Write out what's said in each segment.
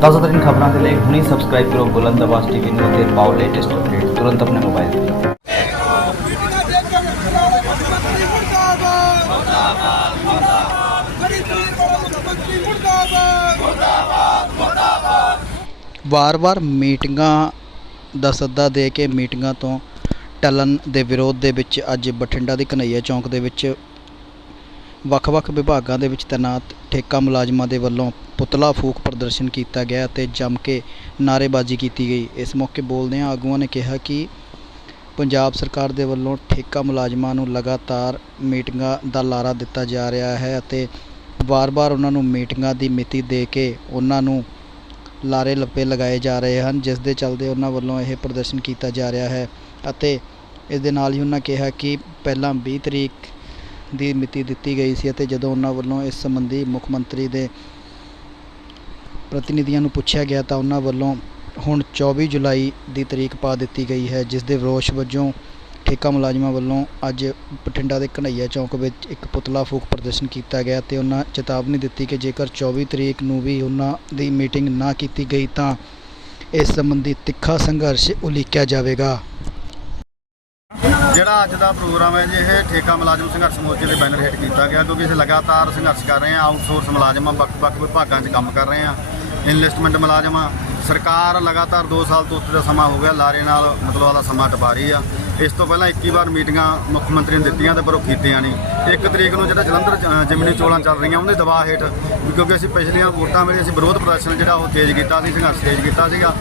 ਤਾਜ਼ਾ ਖਬਰਾਂ ਦੇ ਲਈ ਹੁਣੀ ਸਬਸਕ੍ਰਾਈਬ ਕਰੋ ਬੁਲੰਦ ਆਵਾਜ਼ ਟੀਵੀ ਨੂੰ ਅਤੇ ਪਾਓ ਲੇਟੈਸਟ ਅਪਡੇਟ ਤੁਰੰਤ ਆਪਣੇ ਮੋਬਾਈਲ ਤੇ। ਵਾਰ-ਵਾਰ ਮੀਟਿੰਗਾਂ ਦਾ ਸੱਦਾ ਦੇ ਕੇ ਮੀਟਿੰਗਾਂ ਤੋਂ ਟਲਣ ਦੇ ਵਿਰੋਧ ਦੇ ਵਿੱਚ ਅੱਜ ਬਠਿੰਡਾ ਦੇ ਕਨਈਆ ਚੌਂਕ ਦੇ ਵਿੱਚ ਵੱਖ-ਵੱਖ ਵਿਭਾਗਾਂ ਦੇ ਵਿੱਚ ਤੈਨਾਤ ਠੇਕਾ ਮੁਲਾਜ਼ਮਾਂ ਦੇ ਵੱਲੋਂ ਪੁਤਲਾ ਫੂਕ ਪ੍ਰਦਰਸ਼ਨ ਕੀਤਾ ਗਿਆ ਅਤੇ ਜੰਮ ਕੇ ਨਾਅਰੇਬਾਜ਼ੀ ਕੀਤੀ ਗਈ। ਇਸ ਮੌਕੇ ਬੋਲਦਿਆਂ ਆਗੂਆਂ ਨੇ ਕਿਹਾ ਕਿ ਪੰਜਾਬ ਸਰਕਾਰ ਦੇ ਵੱਲੋਂ ਠੇਕਾ ਮੁਲਾਜ਼ਮਾਂ ਨੂੰ ਲਗਾਤਾਰ ਮੀਟਿੰਗਾਂ ਦਾ ਲਾਰਾ ਦਿੱਤਾ ਜਾ ਰਿਹਾ ਹੈ ਅਤੇ ਵਾਰ-ਵਾਰ ਉਹਨਾਂ ਨੂੰ ਮੀਟਿੰਗਾਂ ਦੀ ਮਿਤੀ ਦੇ ਕੇ ਉਹਨਾਂ ਨੂੰ ਲਾਰੇ ਲੱਪੇ ਲਗਾਏ ਜਾ ਰਹੇ ਹਨ, ਜਿਸ ਦੇ ਚੱਲਦੇ ਉਹਨਾਂ ਵੱਲੋਂ ਇਹ ਪ੍ਰਦਰਸ਼ਨ ਕੀਤਾ ਜਾ ਰਿਹਾ ਹੈ ਅਤੇ ਇਸ ਦੇ ਨਾਲ ਹੀ ਉਹਨਾਂ ਕਿਹਾ ਕਿ ਪਹਿਲਾਂ 20 ਤਰੀਕ ਦੀ ਮਿਤੀ ਦਿੱਤੀ ਗਈ ਸੀ ਅਤੇ ਜਦੋਂ ਉਹਨਾਂ ਵੱਲੋਂ ਇਸ ਸੰਬੰਧੀ ਮੁੱਖ ਮੰਤਰੀ ਦੇ ਪ੍ਰਤੀਨਿਧੀਆਂ ਨੂੰ ਪੁੱਛਿਆ ਗਿਆ ਤਾਂ ਉਹਨਾਂ ਵੱਲੋਂ ਹੁਣ 24 ਜੁਲਾਈ ਦੀ ਤਰੀਕ ਪਾ ਦਿੱਤੀ ਗਈ ਹੈ, ਜਿਸ ਦੇ ਵਿਰੋਧ ਵਜੋਂ ਠੇਕਾ ਮੁਲਾਜ਼ਮਾਂ ਵੱਲੋਂ ਅੱਜ ਬਠਿੰਡਾ ਦੇ ਕਨਈਆ ਚੌਂਕ ਵਿੱਚ ਇੱਕ ਪੁਤਲਾ ਫੂਕ ਪ੍ਰਦਰਸ਼ਨ ਕੀਤਾ ਗਿਆ ਤੇ ਉਹਨਾਂ ਚੇਤਾਵਨੀ ਦਿੱਤੀ ਕਿ ਜੇਕਰ 24 ਤਰੀਕ ਨੂੰ ਵੀ ਉਹਨਾਂ ਦੀ ਮੀਟਿੰਗ ਨਾ ਕੀਤੀ ਗਈ ਤਾਂ ਇਸ ਸੰਬੰਧੀ ਤਿੱਖਾ ਸੰਘਰਸ਼ ਉਲੀਕਿਆ ਜਾਵੇਗਾ। ਜਿਹੜਾ ਅੱਜ ਦਾ ਪ੍ਰੋਗਰਾਮ ਹੈ ਜੀ, ਇਹ ਠੇਕਾ ਮੁਲਾਜ਼ਮ ਸੰਘਰਸ਼ ਮੋਰਚੇ ਦੇ ਬੈਨਰ ਹੇਠ ਕੀਤਾ ਗਿਆ, ਕਿਉਂਕਿ ਅਸੀਂ ਲਗਾਤਾਰ ਸੰਘਰਸ਼ ਕਰ ਰਹੇ ਹਾਂ ਆਊਟਸੋਰਸ ਮੁਲਾਜ਼ਮਾਂ ਵੱਖ-ਵੱਖ ਵਿਭਾਗਾਂ 'ਚ ਕੰਮ ਕਰ ਰਹੇ ਹਾਂ ਇਨਵੈਸਟਮੈਂਟ ਮੁਲਾਜ਼ਮ ਆ। ਸਰਕਾਰ ਲਗਾਤਾਰ 2 ਸਾਲ ਤੋਂ ਉੱਤੇ ਦਾ ਸਮਾਂ ਹੋ ਗਿਆ, ਲਾਰੇ ਨਾਲ ਮਤਲਬ ਆਦਾ ਸਮਾਂ ਟਪਾ ਰਹੀ ਆ। ਇਸ ਤੋਂ ਪਹਿਲਾਂ 21 ਵਾਰ ਮੀਟਿੰਗਾਂ ਮੁੱਖ ਮੰਤਰੀ ਨੇ ਦਿੱਤੀਆਂ ਤੇ ਪਰ ਉਹ ਕੀਤੀਆਂ ਨਹੀਂ। ਇੱਕ ਤਰੀਕ ਨੂੰ ਜਿਹੜਾ ਜਲੰਧਰ ਜਿਮਨੀ ਚੋਣਾਂ ਚੱਲ ਰਹੀਆਂ ਉਹਦੇ ਦਬਾਅ ਹੇਠ ਕਿਉਂਕਿ ਅਸੀਂ ਪਿਛਲੀਆਂ ਵੋਟਾਂ ਵੇਲੇ ਅਸੀਂ ਵਿਰੋਧ ਪ੍ਰਦਰਸ਼ਨ ਜਿਹੜਾ ਉਹ ਤੇਜ਼ ਕੀਤਾ ਸੀ ਸੰਘਰਸ਼ ਤੇਜ਼ ਕੀਤਾ ਸੀਗਾ।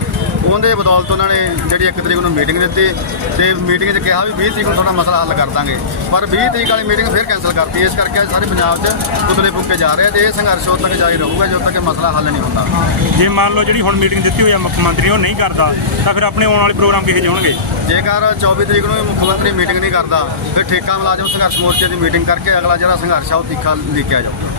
ਉਹਦੇ ਬਦੌਲਤ ਉਹਨਾਂ ਨੇ ਜਿਹੜੀ ਇੱਕ ਤਰੀਕ ਨੂੰ ਮੀਟਿੰਗ ਦਿੱਤੀ ਤੇ ਮੀਟਿੰਗ 'ਚ ਕਿਹਾ ਵੀ 20 ਤਰੀਕ ਨੂੰ ਤੁਹਾਡਾ ਮਸਲਾ ਹੱਲ ਕਰ ਦਾਂਗੇ। ਪਰ 20 ਤਰੀਕ ਵਾਲੀ ਮੀਟਿੰਗ ਫਿਰ ਕੈਨਸਲ ਕਰਤੀ। ਇਸ ਕਰਕੇ ਸਾਰੇ ਪੰਜਾਬ 'ਚ ਪੁਤਲੇ ਫੂਕੇ ਜਾ ਰਹੇ ਆ ਤੇ ਇਹ ਸੰਘਰਸ਼ ਉਦੋਂ ਤੱਕ ਜਾਰੀ ਰਹੂਗਾ ਜਦੋਂ ਤੱਕ ਇਹ ਮਸਲਾ ਹੱਲ ਨਹੀਂ ਹੁੰਦਾ। ਜੇ ਮੰਨ ਲਓ ਜਿਹੜੀ ਹੁਣ ਮੀਟਿੰਗ ਦਿੱਤੀ ਹੋਈ ਆ ਮੁੱਖ ਮੰਤਰੀ ਉਹ ਨਹੀਂ ਕਰਦਾ ਤਾਂ ਫਿਰ ਆਪਣੇ ਆਉਣ ਵਾਲੇ ਪ੍ਰੋਗਰਾਮ ਕਿਹੋ ਜਿਹੇ ਹੋਣਗੇ? ਜੇਕਰ 24 ਤਰੀਕ ਨੂੰ ਇਹ ਮੁੱਖ ਮੰਤਰੀ ਮੀਟਿੰਗ ਨਹੀਂ ਕਰਦਾ, ਫਿਰ ਠੇਕਾ ਮੁਲਾਜ਼ਮ ਸੰਘਰਸ਼ ਮੋਰਚੇ ਦੀ ਮੀਟਿੰਗ ਕਰਕੇ ਅਗਲਾ ਜਿਹੜਾ ਸੰਘਰਸ਼ ਆ ਉਹ ਤਿੱਖਾ ਲਿਖਿਆ ਜਾਊਗਾ।